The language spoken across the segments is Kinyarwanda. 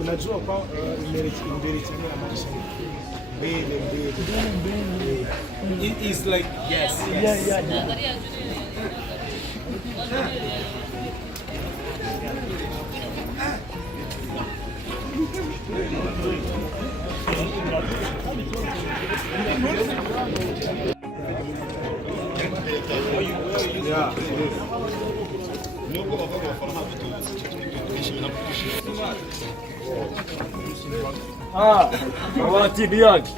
unajua kwa mbele chini ya maisha mbele. It is like yes. Yeah. Abatibi yake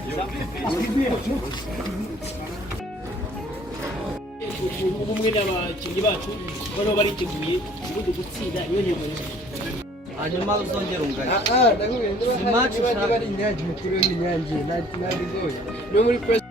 ubumwe n'abakinnyi bacu bano bariteguye igihugu gutsinda iyo ntego hanyuma uzongera ungana match ushaka ari inyange mukuru w'inyange nadigoye no muri press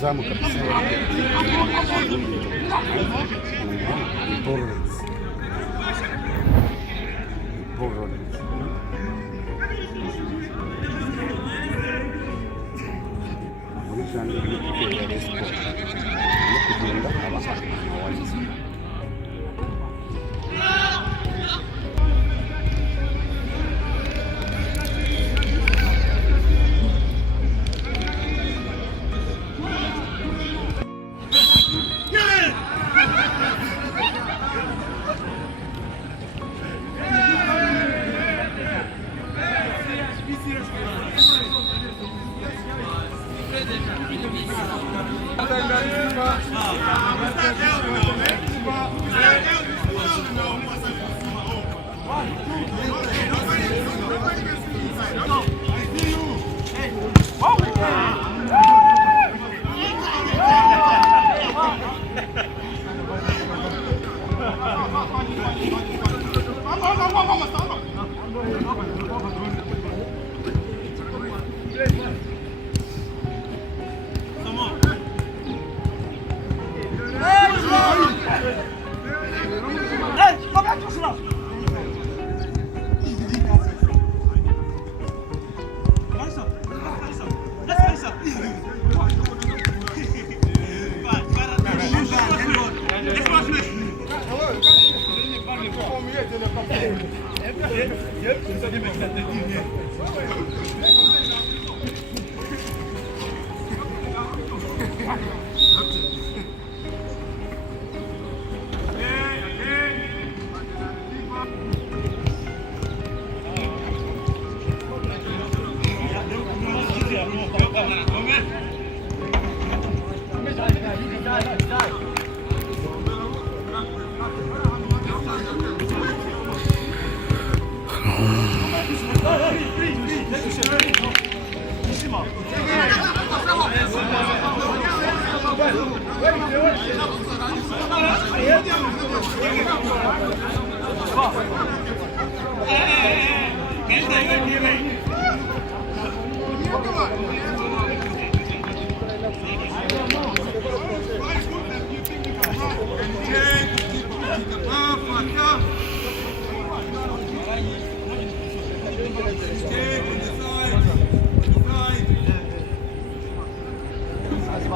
Zamu kabisa.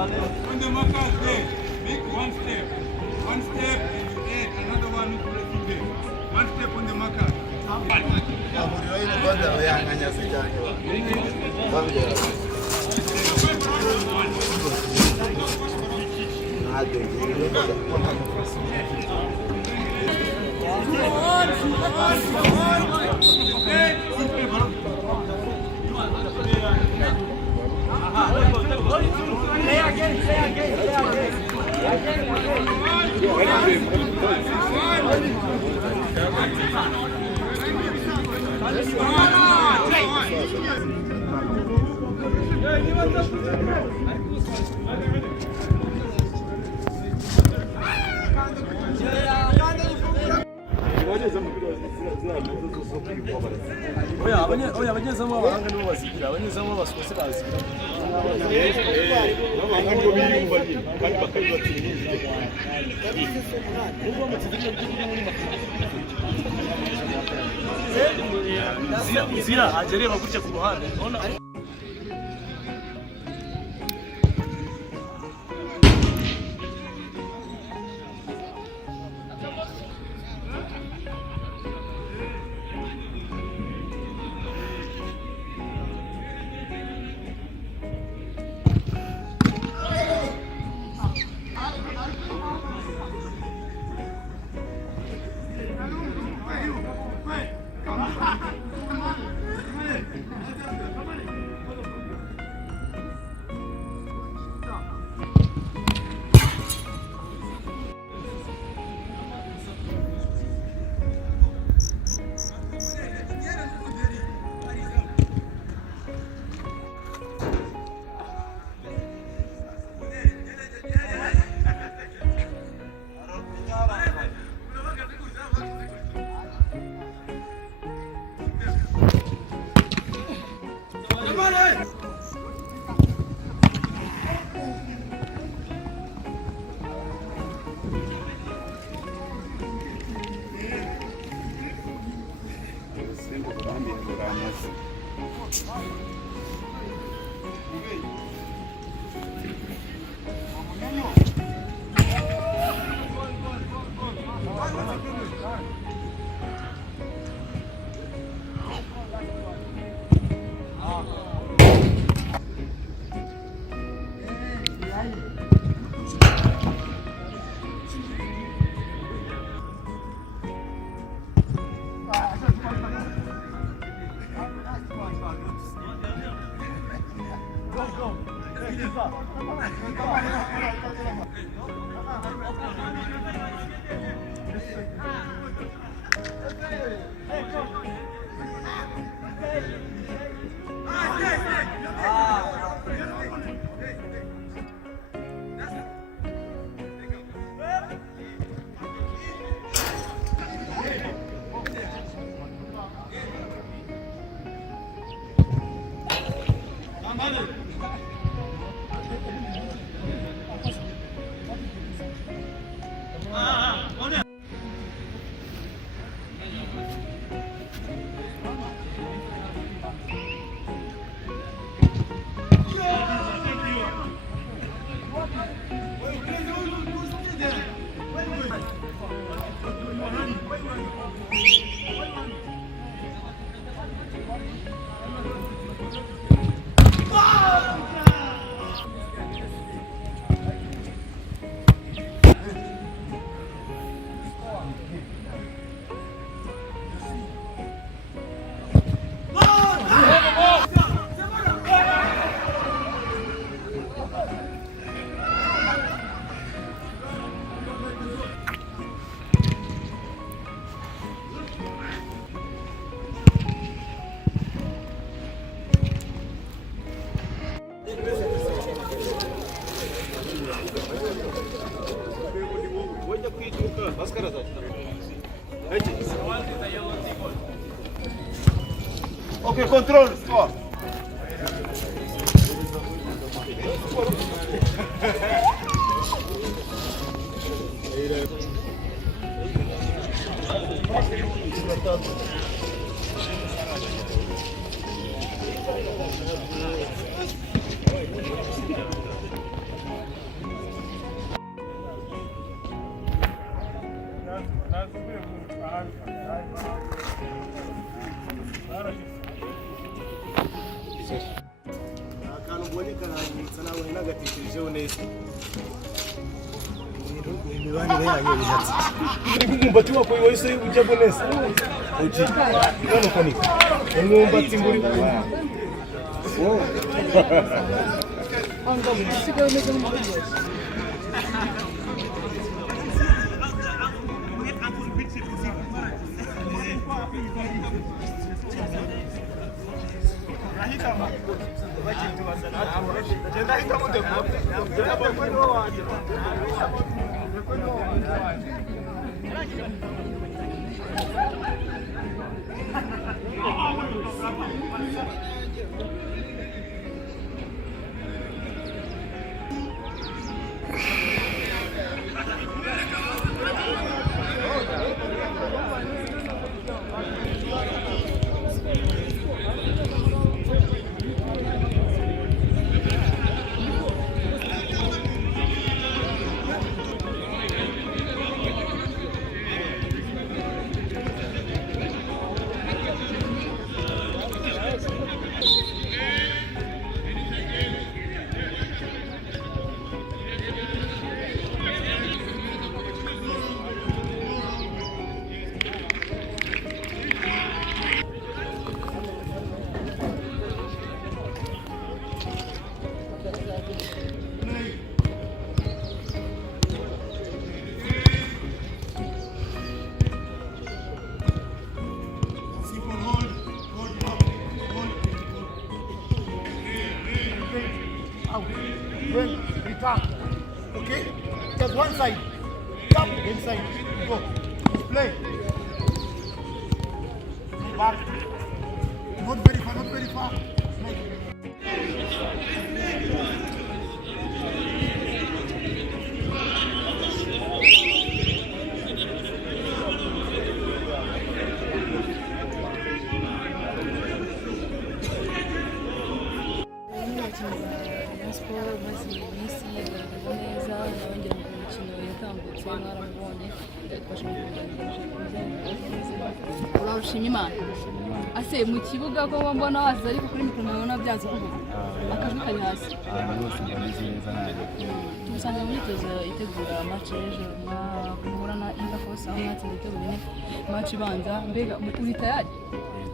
On the markers there, make one step, and you add another one there. One step on the marker. Oya abanyezamo abahanga nibo basigira, abanyezamo abasose bazigira. Abahanga nibo biyumva nyine kandi bakabibatira. Ubwo mu kigira muri zira agereba gutya ku ruhande. Okay, control, score. akantu uboneka nsa nawe nagatekerejeho neza imibanire yanyu bihatse umwumbati wako wese ujya bonesa uti none konika umwumbati muri anga bisigaye neza mu byose Okay? Just one side. Come inside. Go. Play. Back. Not very far, not very far. Urashimye Imana ase mu kibuga ko mbona hasi ariko kuri mikoro nabona byanze kuvuga akajwi kari hasi abantu bose bameze neza nabi tubasanga muri toza itegura match ejo guhura na Inga Force aho mwatsinze itegura match ibanza mbega uri tayari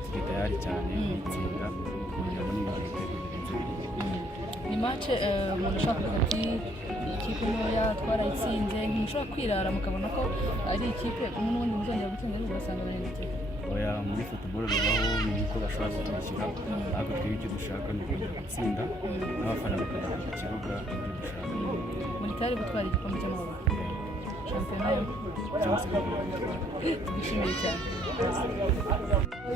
turi tayari cyane itsinda kugira ngo n'ibindi bitegure match umuntu ashobora kuvuga ati ikipe ntoya twarayitsinze ntimushobora kwirara mukabona ko ari ikipe n'ubundi muzongera gutsinda ariko ugasanga barengetse. oya muri football bibaho ko bashobora kutwishyura ariko twebwe icyo dushaka ni ukongera gutsinda n'abafana bakajya ku kibuga ibyo dushaka muri tari gutwara igikombe cy'amahoro shampiyona yo twishimiye cyane.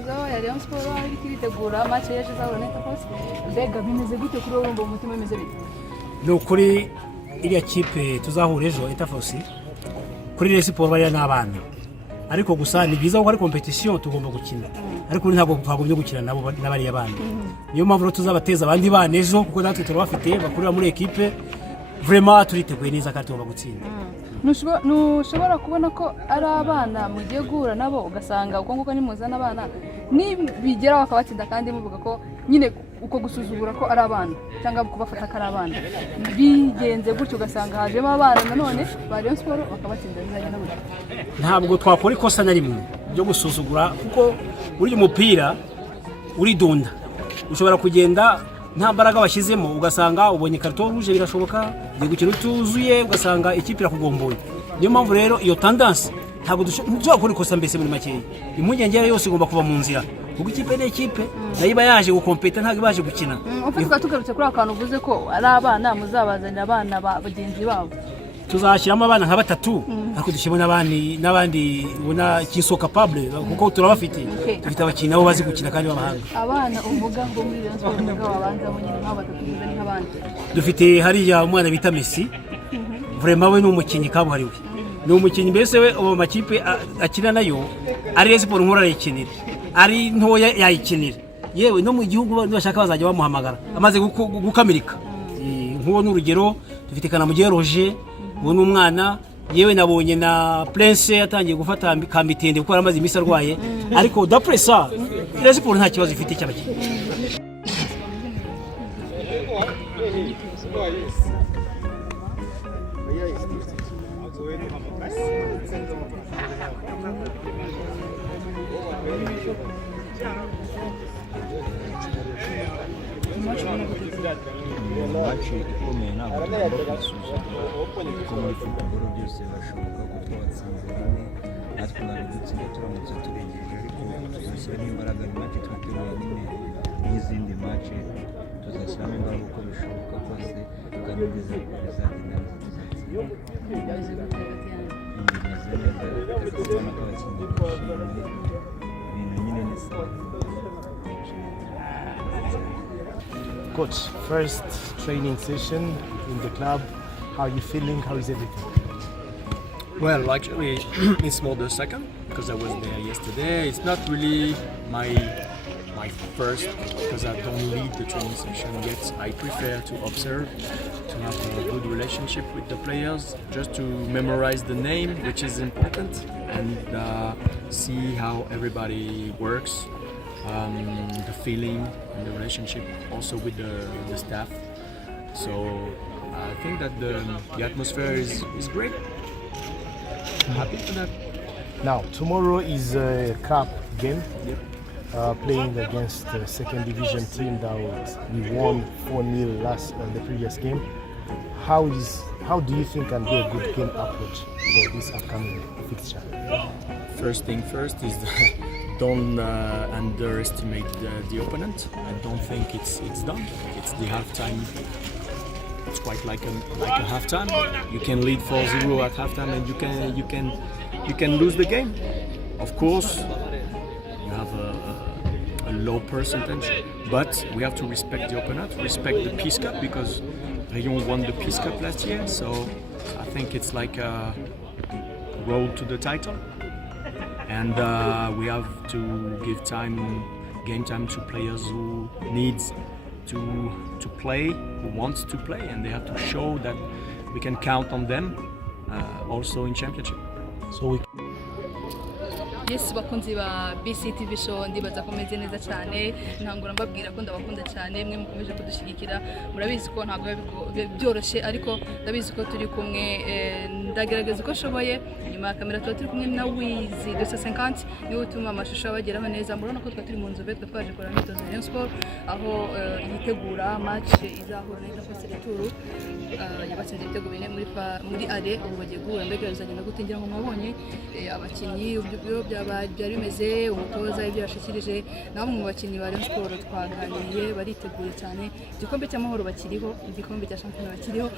Ya Rayon Sport iri kwitegura match y'ejo izahura na NDIMBA-TV. Mbega bimeze gute kuri wowe wumva umutima umeze bite? ni ukuri iriya kipe tuzahura ejo NDIMBA-TV kuri Rayon Sport bariya n'abana ariko gusa ni byiza ko ari competition tugomba gukina ariko ntabwo twagombye gukina nabo n'abariya bana niyo mpamvu tuzabateza abandi bana ejo kuko natwe turabafite bakurira muri equipe vraiment turiteguye neza kandi tugomba gutsinda. Ntushobora kubona ko ari abana mugiye guhura nabo ugasanga uko nguko nimuzana abana nibigera bakabatsinda kandi muvuga ko nyine uko gusuzugura ko ari abana cyangwa kubafata ko ari abana bigenze gutyo ugasanga hajemo abana nanone ba Rayon Sport bakabatsinda bizagenda gutyo. Ntabwo twakora ikosa na rimwe byo gusuzugura kuko uri umupira uridunda ushobora kugenda nta mbaraga bashyizemo ugasanga ubonye karito ruje birashoboka ugiye gukina utuzuye ugasanga ikipe irakugomboye. Niyo mpamvu rero iyo tendance ntabwo dushobora gukora ikosa mbese muri makeya impungenge yose igomba kuba mu nzira kuko ikipe ni ikipe nayo iba yaje gukompeta ntabwo ibaje gukina. Uvuga tugarutse kuri akantu uvuze ko ari abana muzabazanira abana bagenzi babo tuzashyiramo abana nka batatu ariko dushyiramo n'abandi ubona kiso capable kuko turabafite dufite abakinnyi nabo bazi gukina kandi b'abahanga. Abana uvuga ngo muri Rayon Sport ngo babanza mu nyine nka batatu ni nk'abandi dufite hariya umwana bita Messi vraiment we ni umukinnyi kabuhariwe ni umukinnyi mbese we mu makipe akina nayo ari Rayon Sport nkora yikinira ari ntoya yayikinira yewe no mu gihugu bashaka bazajya bamuhamagara amaze gukamirika nk'uwo n'urugero dufite Kanamugire Roger ubu ni umwana yewe nabonye na Prince yatangiye gufata kamitende kuko aramaze imisi arwaye ariko d'après ça Rayon Sport nta kibazo ifite cy'abakinnyi. match ikomeye ntabwo tugomba kwisuzugura kuko muri football byose birashoboka ko twatsinze rimwe natwe nabidutsinda turamutse turengeje ariko tuzashyiramo imbaraga ni match twateruye nyine n'izindi match tuzashyiramo imbaraga uko bishoboka kose kandi neza ko bizagenda neza tuzatsinda bimeze neza ariko ubona ko abakinnyi bishimye ibintu nyine ni sawa. Coach, first training session in the club. How are you feeling? How is everything? Well, actually, it's more the second because I was there yesterday. It's not really my first because I don't lead the training session yet. I prefer to observe, to have a good relationship with the players, just to memorize the name, which is important, and see how everybody works. The feeling and the relationship also with the staff. So I think that the atmosphere is great. I'm happy for that. Now, tomorrow is a cup game, playing against the second division team that we won 4-0 the previous game. How do you think can be a good game approach for this upcoming fixture? First thing first is don't underestimate the opponent. I don't think it's done. It's the halftime. It's quite like a halftime. You can lead 4-0 at halftime, and you can lose the game. Of course, you have a low percentage, but we have to respect the opponent, respect the Peace Cup because Rayon won the Peace Cup last year. So I think it's like a road to the title. And we have to give game time to players who needs to play, who wants to play, and they have to show that we can count on them also in championship. So Yes, bakunzi ba BCTV show ndibaza ko meze neza cyane, ntangura mbabwira ko ndabakunda cyane, mwe mukomeje kudushyigikira, murabizi ko ntabwo byoroshye ariko ndabizi ko turi kumwe, ndagerageza uko nshoboye. Nyuma ya kamera tuba turi kumwe na Wizi 250 niwe utuma amashusho abageraho neza. Murabona ko turi mu NZOVE, twaje kurana imyitozo RAYON SPORT aho yitegura match izahura na Itafasereturu, yabatsinze ibitego bine muri are, ubu bagiye guhura mbega bizagenda gutingira ngo mwabonye abakinnyi ubyo byari bimeze, umutoza ibyo yashikirije, namwe mu bakinnyi ba RAYON SPORT twaganiriye, bariteguye cyane, igikombe cy'amahoro bakiriho, igikombe cya shampiyona bakiriho.